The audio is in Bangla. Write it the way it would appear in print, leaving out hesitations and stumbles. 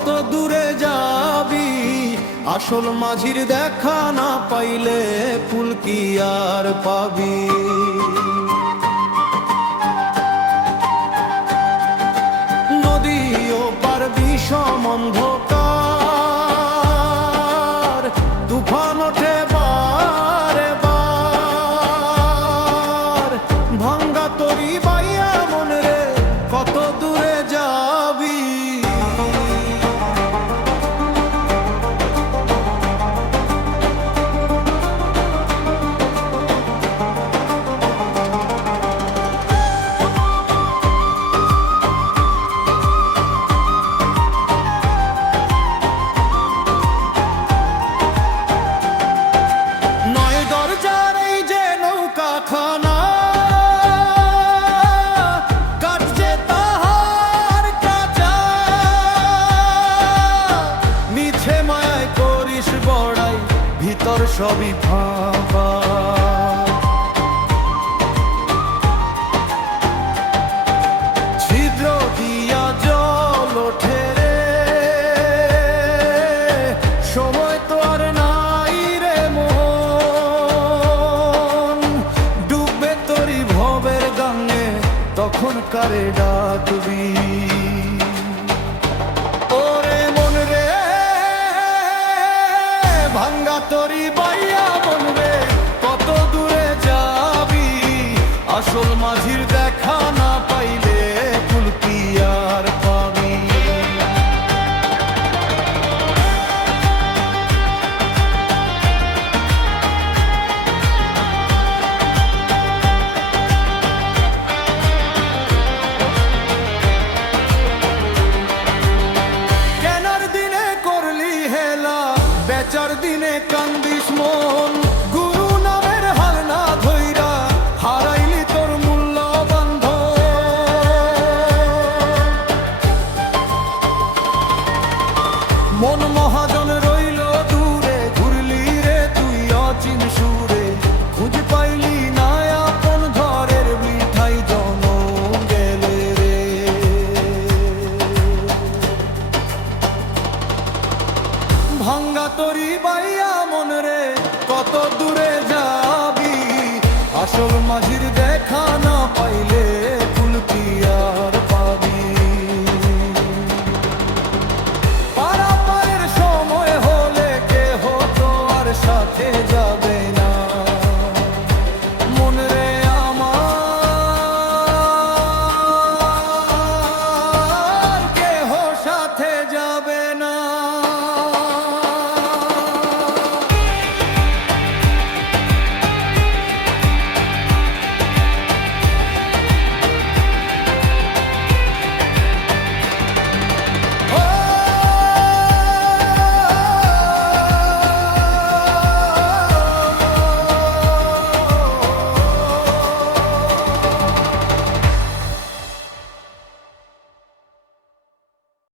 কত দূরে যাবি, আসল মাঝির দেখা না পাইলে ফুল কি আর পাবি। নদী ও পার বিষম অন্ধকার, তুফান ওঠে বারে বার। ভাঙ্গা তরি বাইয়া মন রে, কত দূরে যাবি। ভিতর সবই ভাবা, ছিদ্র দিয়া জল ওঠে রে, সময় তো আর নাই রে মন। ডুববে তোরি ভবের গাঙে, তখন কারে ডাকবি। ভাঙ্গা তরি বাইয়া মন রে, কত দূরে যাবি। আসল মাঝির দেখা না পাইলে ফুল কি আর পাবি। কেনার দিনে করলি হেলা, বেচার দিনে কান্দিস মন। গুরু নামের হাল না ধইরা, হারাইলি তোর মূল্য বান্ধব। মন মহাজন রইল দূরে, ঘুরলি রে তুই অচিন সুরে। খুঁজ পাইলি না আপন ঘরের মিঠাই, জনম গেলে রে। ভাঙ্গা তরি বাইয়া মন রে, কত দূরে যাবি। আসল মাঝির দেখা না পাইলে